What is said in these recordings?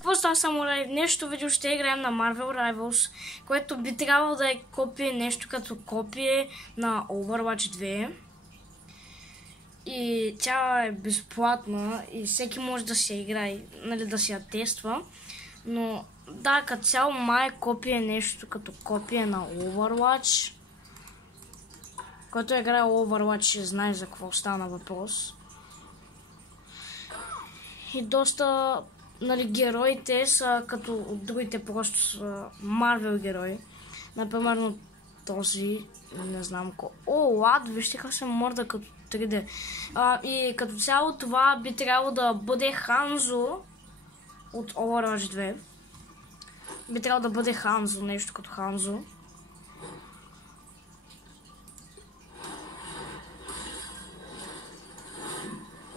Какво става, самурай? Нещо видео ще играем на Marvel Rivals, което би трябвало да е копие, нещо като копие на Overwatch 2. И тя е безплатна и всеки може да се играе, нали, да се я тества. Но да, като цяло май копие нещо като копие на Overwatch. Който е играл Overwatch ще знае за какво стана въпрос. И доста, нали, героите са като от другите, просто са Marvel герои. Например, този, не знам кой. О, лад, вижте как се мърда като 3D. И като цяло това би трябвало да бъде Ханзо от Overwatch 2. Би трябвало да бъде Ханзо, нещо като Ханзо.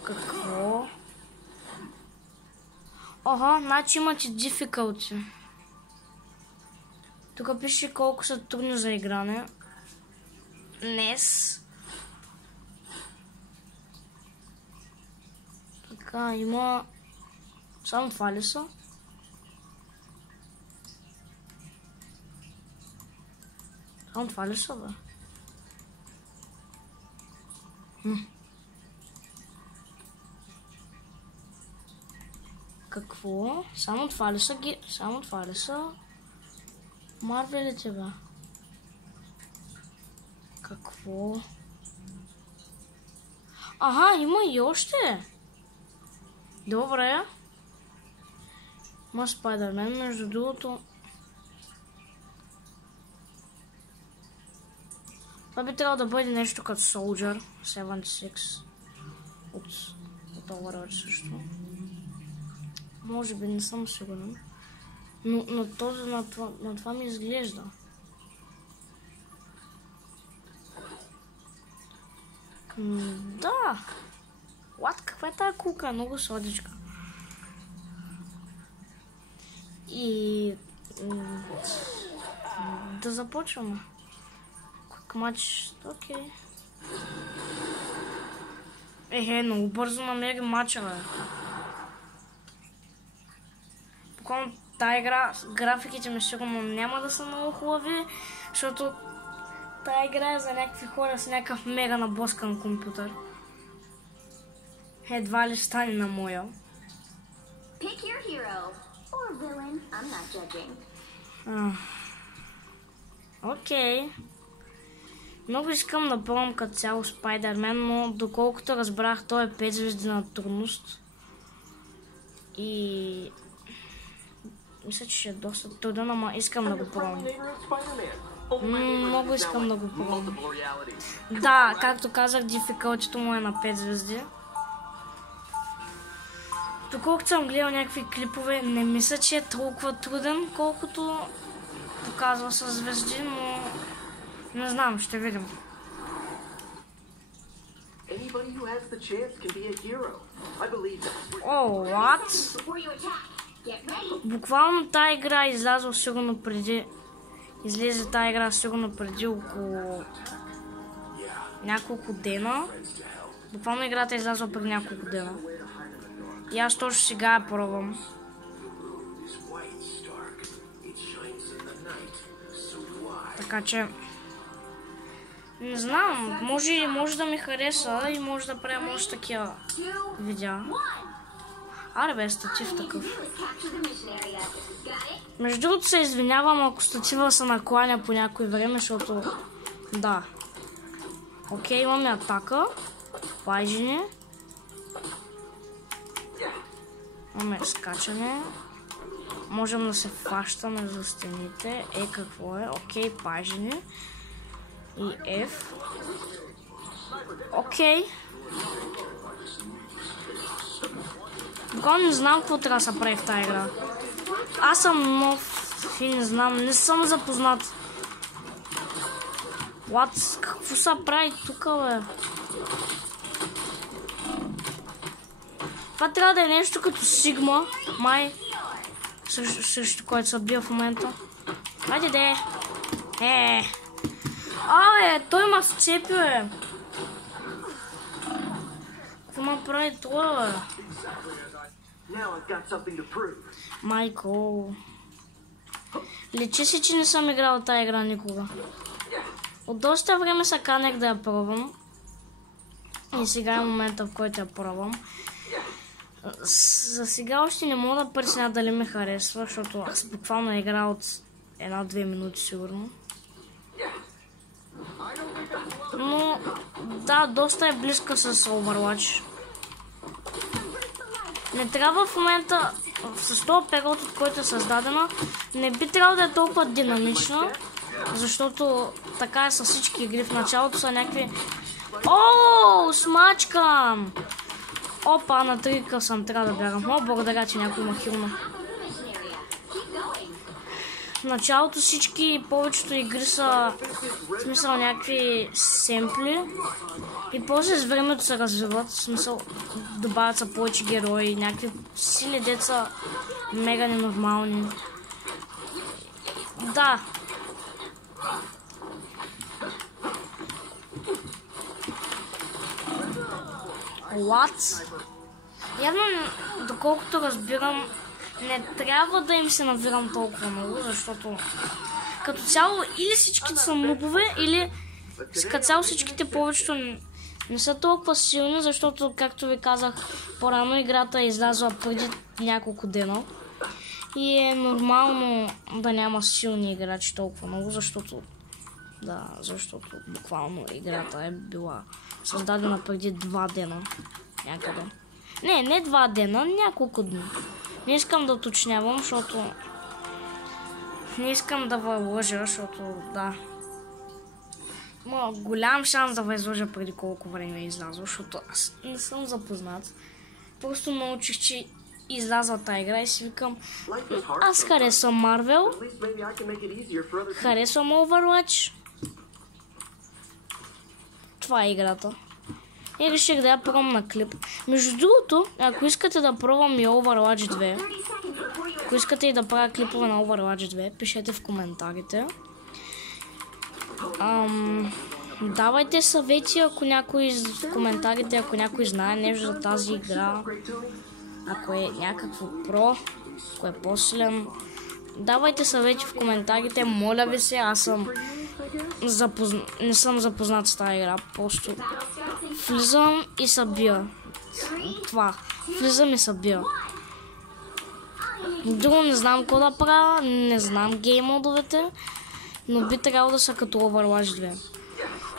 Какво? Ага, значи имате difficulty. Тук пише колко са трудни за игране. Днес. Така, има... Само това ли са? Само това ли са, бе? Какво? Само това ли са ги... Само това ли са... Марвелите, бе? Какво? Ага, има и още! Добре. Има Спайдермен, между другото. Това би трябвало да бъде нещо като Soldier 76 от Overwatch също. Може би, не съм сигурен. Но този на това ми изглежда. Да. What? Каква е тази кука? Много сладичка. И... да започваме. Quick матч. Окей. Много бързо намери матча, бе. Буквално тази игра, графиките ми сигурно няма да са много хубави, защото тази игра е за някакви хора с някакъв мега наблъскан компютър. Едва ли стане на моя. Окей. Много искам да пробвам като цяло Спайдермен, но доколкото разбрах, той е 5 звезди на трудност. И... мисля, че ще е доста труден, ама искам да го пробвам. Много искам да го пробвам. Да, както казах, дификълтито му е на 5 звезди. Доколкото съм гледал някакви клипове, не мисля, че е толкова труден, колкото показва с звезди, но не знам, ще видим. О, what? Буквално тази игра излязла сигурно преди... излезе тази игра сигурно преди около... няколко дена. Буквално играта излязла преди няколко дена. И аз точно сега я пробвам. Така че... не знам, може да ми хареса и може да правим още такива видеа. Аре бе, статив такъв. Между другото се извинявам, ако статива се накланя по някое време, защото... да. Окей, имаме атака. Пайжене. Имаме скачане. Можем да се фащаме за стените. Какво е? Окей, пайжене. И F. Окей. Буквално не знам какво трябва да се прави в тази игра. Аз съм нов и не знам, не съм запознат. What? Какво се прави тук, бе? Това трябва да е нещо като Сигма, май. Също, който се бил в момента. Хайде де. Абе, той ма вцепи, бе. Какво ма прави това, бе? Майко. Личи си, че не съм играл тази игра никога. От доста време се канех да я пробвам. И сега е момента, в който я пробвам. За сега още не мога да пресня дали ме харесва, защото аз буквално е играл от 1-2 минути сигурно. Но да, доста е близка с Overwatch. Не трябва в момента, с този период, от който е създадена, не би трябвало да е толкова динамична, защото така е с всички игри. В началото са някакви... О, смачкам! Опа, на трика съм, трябва да бягам. О, благодаря, че някой ма хилна. В началото всички, повечето игри са в смисъл някакви семпли и после с времето се развиват, в смисъл добавят са повече герои, някакви сили деца мега ненормални. Да. What? Явно, доколкото разбирам, не трябва да им се навирам толкова много, защото като цяло или всичките са нубове, или като цяло всичките повечето не са толкова силни, защото, както ви казах, по-рано играта е излязла преди няколко дена. И е нормално да няма силни играчи толкова много, защото буквално играта е била създадена преди 2 дена някъде. Не 2 дена, няколко дни. Не искам да уточнявам, защото не искам да ви лъжа, защото да. Има голям шанс да ви излъжа преди колко време е излязло, защото аз не съм запознат. Просто научих, че излязла тази игра и си викам, аз харесвам Marvel, харесвам Overwatch. Това е играта. И реших да я пробвам на клип. Между другото, ако искате да пробвам и Overwatch 2, ако искате и да правя клипове на Overwatch 2, пишете в коментарите. Давайте съвети, ако някой в коментарите, ако някой знае нещо за тази игра, ако е някакво про, ако е по-силен. Давайте съвети в коментарите, моля ви се, аз съм не съм запознат с тази игра, просто влизам и се бия. Това, влизам и се бия. Друго не знам какво да правя, не знам гейм модовете, но би трябвало да са като Overwatch 2.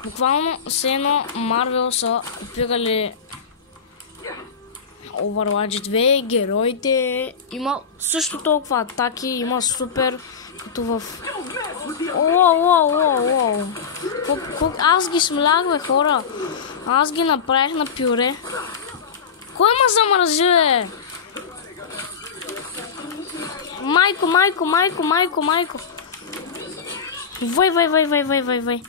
Буквално все едно Marvel са копирали Overwatch 2, героите, има също толкова атаки, има супер, като в... Оу. Аз ги смлях, бе, хора. Аз ги направих на пюре. Кой ме замрази, бе? Майко. Вай.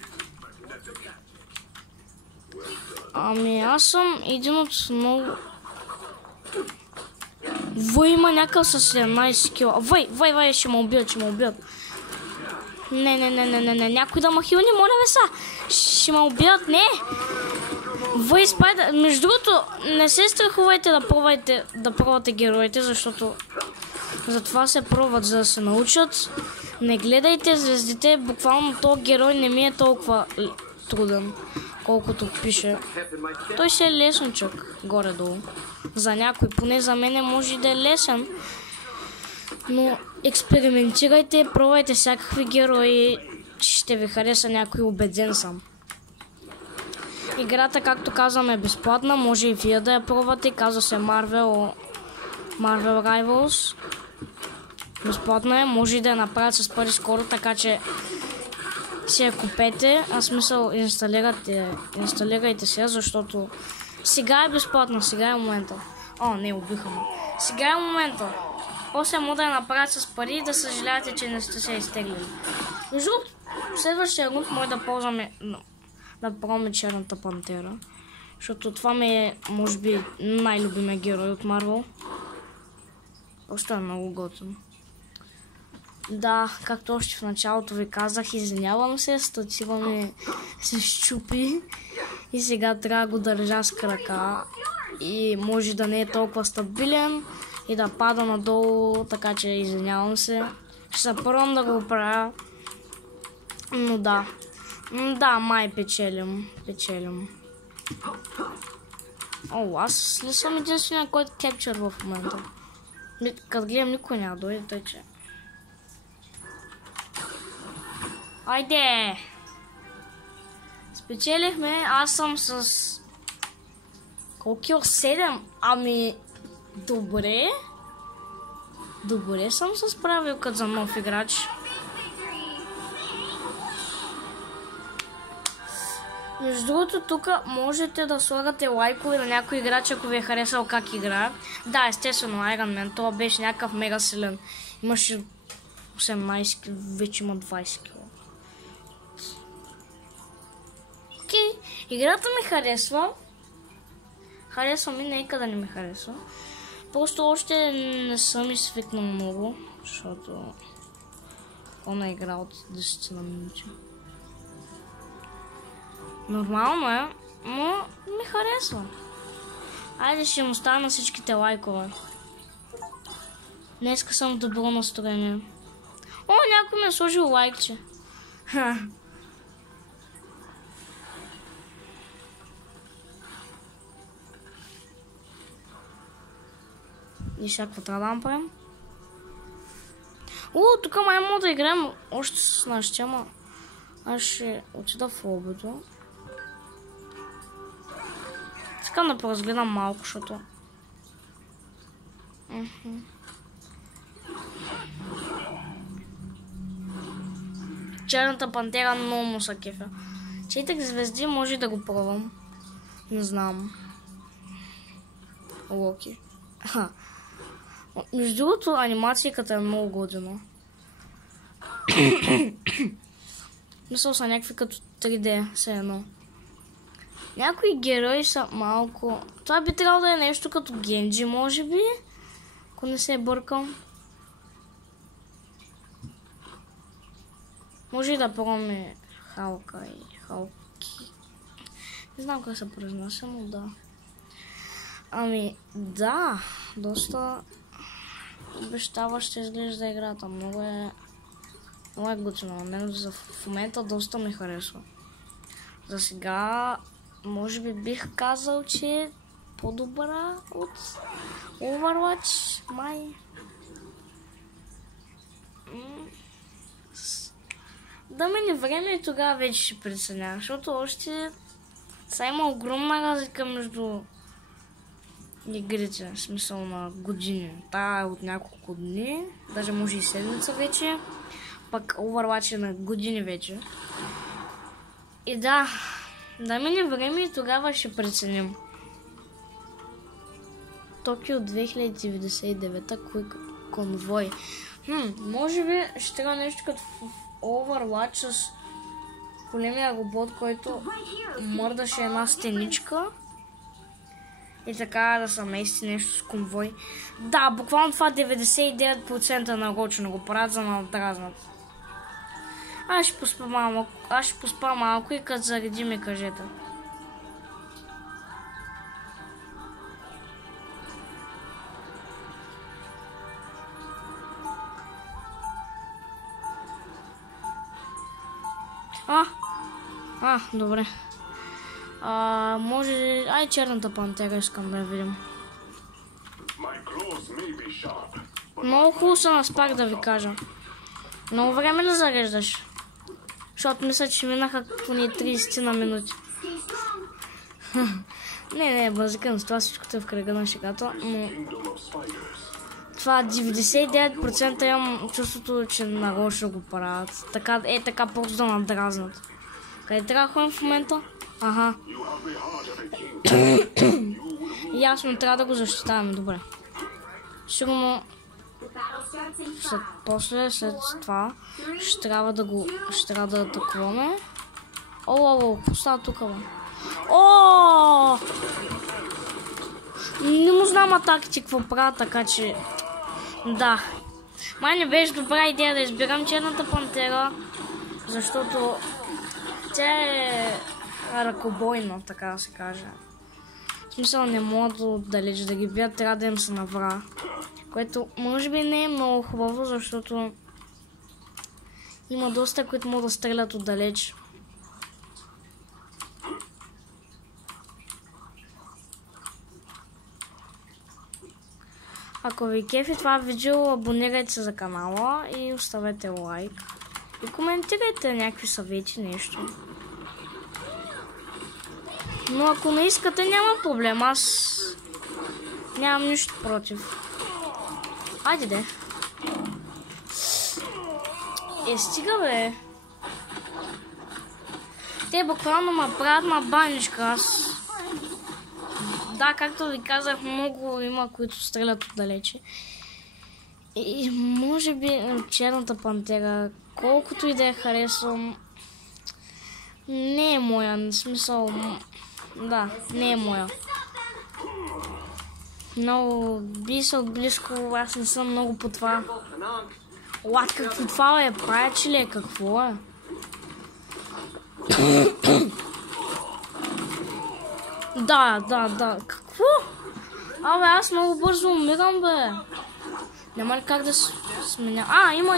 Ами аз съм един от много... Има някакъв със 17 кила. Вай, ще ме убият. Не, някой да ма хилни, моля ви са. Ще ме убият, не. Спайдър. Между другото, не се страхувайте да пробвате героите, защото затова се пробват, за да се научат. Не гледайте звездите, буквално този герой не ми е толкова труден, колкото пише. Той ще е лесничък, горе-долу. За някой, поне за мен може да е лесен. Но експериментирайте, пробвайте всякакви герои, ще ви хареса някой, убеден съм. Играта, както казвам, е безплатна, може и вие да я пробвате, казва се Marvel Rivals. Безплатна е, може и да я направят с пари скоро, така че си я купете, а смисъл инсталирайте се, защото сега е безплатна, сега е момента. Не, убиха ме. Сега е момента. После му да я направят с пари и да съжалявате, че не сте се изтеглили. Между следващия рунд може да ползваме да пробваме Черната пантера, защото това ми е, може би, най-любимия герой от Marvel. Още е много готин. Да, както още в началото ви казах, извинявам се, статива ми се щупи и сега трябва да го държа с крака и може да не е толкова стабилен и да пада надолу, така че извинявам се. Ще се пробвам да го правя. Но да. Да, май печелим. О, аз не съм единствения, който кепчер в момента. Като гледам, никой няма дойде, тъй че... Айде! Спечелихме, аз съм с... Колко кил? 7? Ами... Добре. Добре съм се справил като за нов играч. Между другото, тук можете да слагате лайкове на някой играч, ако ви е харесал как играе. Да, естествено, Iron Man, това беше някакъв мега силен. Имаше 18 кг, вече има 20 кг. Окей, играта ми харесва. Харесва ми, нека да не ми харесва. Просто още не съм изсвикнал много, защото она игра от 10 на минути. Нормално е, но ми харесва. Айде ще им оставя на всичките лайкове. Днеска съм в добро настроение. О, някой ми е сложил лайкче. И сега какво трябва да направим? Тук май мога да играем още с нашите, ама аз ще отида в лобито. Искам да поразгледам малко, защото... Черната пантера много му са кефа. Четах звезди, може да го пробвам. Не знам. Локи. Между другото, анимацията е много година. Мисъл са някакви като 3D, все едно. Някои герои са малко... Това би трябвало да е нещо като Генджи, може би. Ако не се бъркам. Може и да пробваме Халка и Халки. Не знам как се произнася, но да. Ами, да. Доста обещаваща изглежда играта. Много е готино. Мен в момента доста ми харесва. За сега, може би бих казал, че е по-добра от Overwatch, май. Да мине време и тогава вече ще преценя, защото още са има огромна разлика между игрите, в смисъл на години. Та е от няколко дни, даже може и седмица вече, пък Overwatch е на години вече. И да мине време и тогава ще преценим. Токио 2099, кой конвой. Може би ще трябва нещо като в Overwatch с големия робот, който мърдаше една стеничка. И така да се мести нещо с конвой. Да, буквално това 99% нарочно го правят, за да надразнат. Аз ще поспа малко и като зареди ми кажете. Добре. Може... Ай, черната пантера искам да я видим. Много хубаво са нас пак да ви кажа. Много време да зареждаш. Защото мисля, че минаха поне 30 на минути. Не, базикам с това всичкото е в кръга на шегата, но... Това 99% имам чувството, че нарочно го правят. Така просто да надразнат. Къде трябва да ходим в момента? Аха. Ясно, трябва да го защитаваме, добре. Сигурно след това ще трябва да атакуваме. Какво става тук, бе? Не му знам атаките какво правят, така че... Да. Май не беше добра идея да избирам черната пантера, защото тя е ръкобойна, така да се каже. В смисъл не мога да далеч да ги бият, трябва да им се навра. Което може би не е много хубаво, защото има доста, които могат да стрелят отдалеч. Ако ви кефи това видео, абонирайте се за канала и оставете лайк. И коментирайте някакви съвети, нещо. Но ако не искате, няма проблем. Аз нямам нищо против. Айде де. Стига бе. Те буквално ме правят на баничка. Аз... Да, както ви казах, много има, които стрелят отдалече. И може би Черната пантера, колкото и да я харесвам, не е моя. В смисъл... Да, не е моя. Много близо отблизко, аз не съм много по това. Лад, какво това е? Праячи ли е? Какво е? Да. Какво? Абе, аз много бързо умирам, бе. Няма ли как да сменя? Има.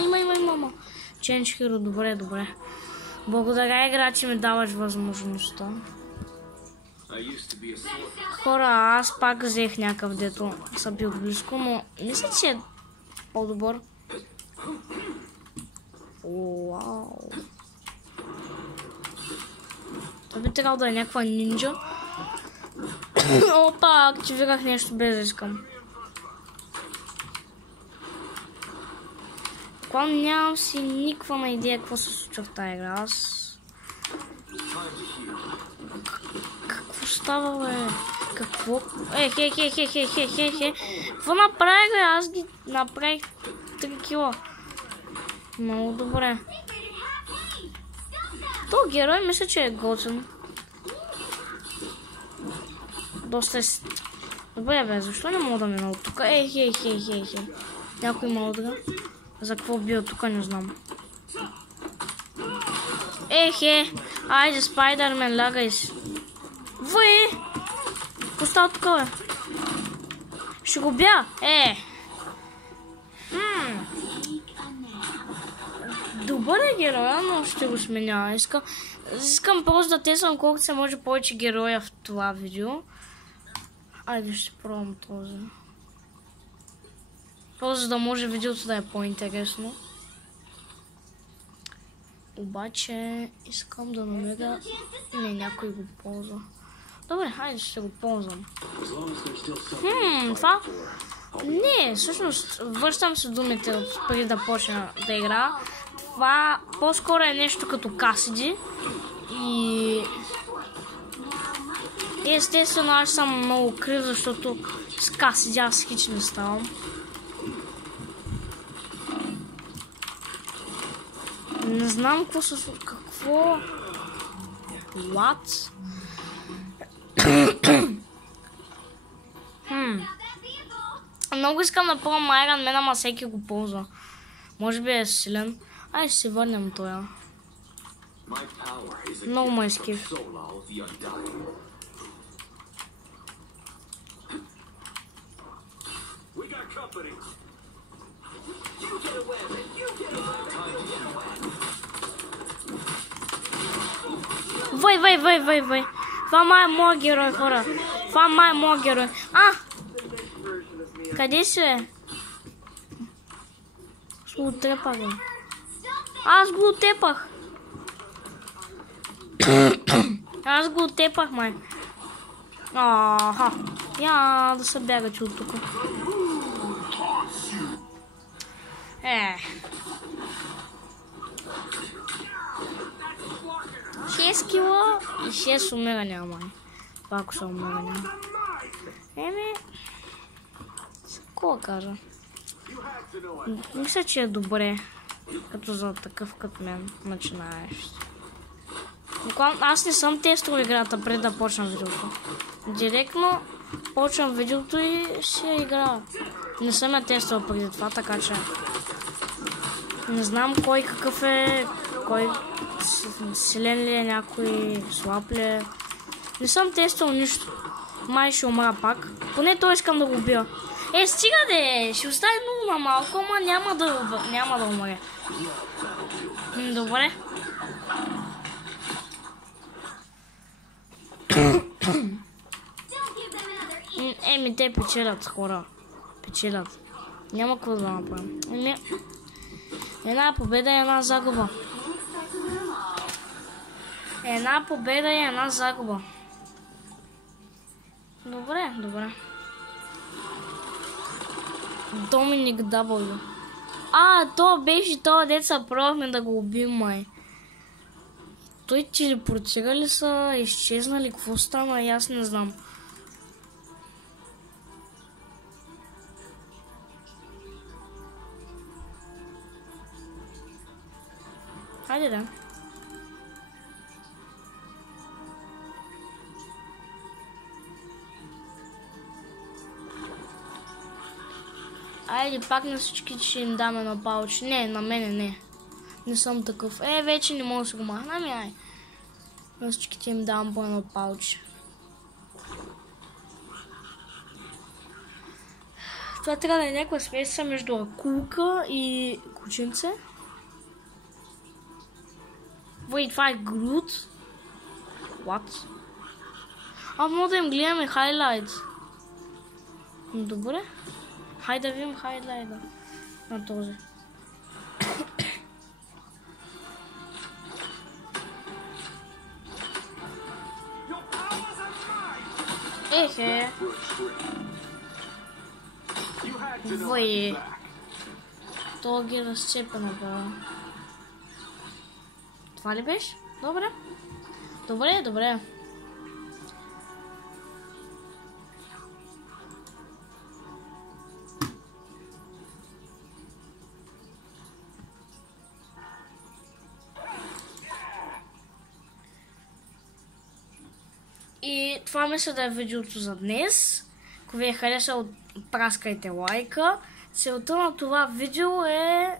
Change Hero, добре. Благодаря, игра, че ми даваш възможността. Хора, аз пак взех някакъв, дето съм бил близко, но мисля, че е по-добър. Уау. Това би трябвало да е някаква нинджа. Опа, активирах нещо без да искам. Буквално нямам си никаква идея какво се случва в тази игра. Какво става, бе? Какво? Хе. Какво направих, бе? Аз ги направих 3 кила. Много добре. То герой мисля, че е готин. Доста е... Добре, бе, защо не мога да мина от тук? Хе. Някой има удра. За какво бил тук, не знам. Хе. Айде, Спайдермен, лягай си. Вой! Какво става тук, бе? Ще го бя! Добър е героя, но ще го сменя. Искам просто да тествам колкото се може повече героя в това видео. Айде, ще пробвам този. Просто за да може видеото да е по-интересно. Обаче искам да намеря... Не, някой го ползва. Добре, хайде ще го ползвам. Това... Не, всъщност връщам се думите преди да почна да игра. Това по-скоро е нещо като Касиди. И... Естествено аз съм много крив, защото с Касиди аз хич не ставам. Не знам какво се случва. Какво? What? Много искам да пробвам Iron Man, ама всеки го ползва. Може би е силен. Ай, ще се върнем това. Много ме изкив. Вай. Това май е моят герой, хора. Това май е моят герой. Къде си, бе? Аз го отрепах, бе. Аз го отрепах, май. Я да се бягате от тук. 6 кила и 6 умирания, май. Пак са умирания. Какво кажа? Мисля, че е добре. Като за такъв като мен, начинаещ. Аз не съм тествал играта преди да почна видеото. Директно почвам видеото и ще играя. Не съм я тествал преди това, така че не знам кой какъв е, кой силен ли е, някой слаб ли е. Не съм тествал нищо. Май ще умра пак. Поне той искам да го убия. Стига де! Ще остави много на малко, ама няма да умре. Добре. Те печелят, хора. Печелят. Няма какво да направим. Една победа и една загуба. Една победа и една загуба. Добре. Доминик W. То беше това деца, пробвахме да го убим, май. Той телепортира ли са, изчезна ли, какво стана, и аз не знам. Хайде да. Айде пак на всички ще им даме на пауч. Не, на мене не. Не съм такъв. Вече не мога да се го махна, ай. На всичките им давам по едно пауч. Това трябва да е някаква смесица между акулка и кученце. Wait, това е Грут? What? Може да им гледаме хайлайт. Добре. Хайде да видим хайлайта на този. Ехе. Вой. То ги разцепа направо. Това ли беше? Добре. И това мисля да е видеото за днес. Ако ви е харесало, праскайте лайка. Целта на това видео е...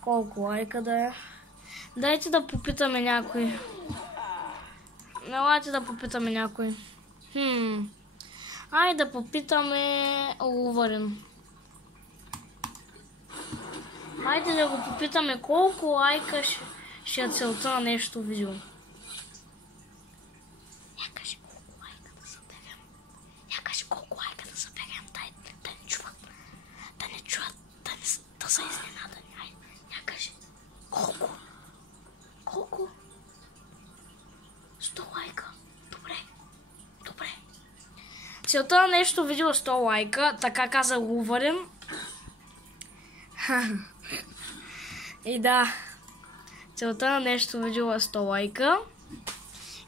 Колко лайка да е? Дайте да попитаме някой. Елайте да попитаме някой. Айде да попитаме Луварин. Айде да го попитаме колко лайка ще е целта на нещо видео. Да са изненадани. Кажи. Колко? 100 лайка. Добре. Целта на нещо видео 100 лайка, така каза Луварин. И да. Целта на нещо видео е 100 лайка.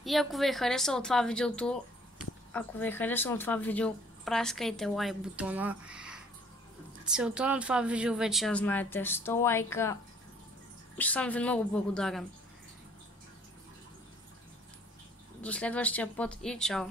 И ако ви е харесало това видео, праскайте лайк бутона. Целта на това видео вече я знаете. 100 лайка. Ще съм ви много благодарен. До следващия път и чао!